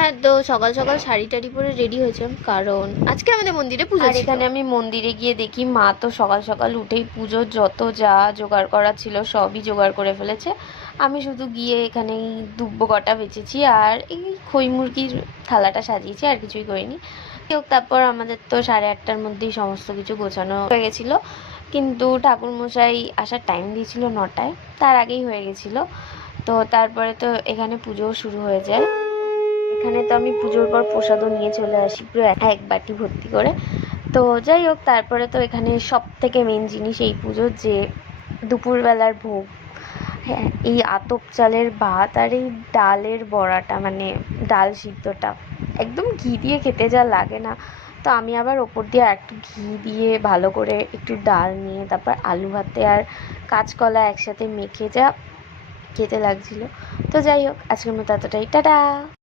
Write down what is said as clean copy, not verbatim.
হ্যাঁ, তো সকাল সকাল শাড়ি টাড়ি পরে রেডি হয়েছিলাম, কারণ আজকে আমাদের মন্দিরে পুজো আর ছিল। এখানে আমি মন্দিরে গিয়ে দেখি মা তো সকাল সকাল উঠেই পুজোর যত যা জোগাড় করা ছিল সবই জোগাড় করে ফেলেছে। আমি শুধু গিয়ে এখানেই দুব্বো কটা বেচেছি আর এই খই মুরগির থালাটা সাজিয়েছি, আর কিছুই করিনি। তারপর আমাদের তো 8:30টার মধ্যেই সমস্ত কিছু গোছানো হয়ে গেছিলো, কিন্তু ঠাকুরমশাই আসার টাইম দিয়েছিল 9টায়, তার আগেই হয়ে গেছিলো। তো তারপরে তো এখানে পুজোও শুরু হয়ে যায়। এখানে তো আমি পুজোর পর প্রসাদও নিয়ে চলে আসি পুরো এক বাটি ভর্তি করে। তো যাই হোক, তারপরে তো এখানে সব থেকে মেন জিনিস এই পুজোর যে দুপুরবেলার ভোগ। হ্যাঁ, এই আতপ চালের ভাত আর এই ডালের বড়াটা, মানে ডাল সিদ্ধটা একদম ঘি দিয়ে খেতে যা লাগে না। তো আমি আবার ওপর দিয়ে একটু ঘি দিয়ে ভালো করে একটু ডাল নিয়ে তারপর আলু ভাতে আর কাঁচকলা একসাথে মেখে যা খেতে লাগছিল। তো যাই হোক, আজকের মতো এতটাই, টাটা।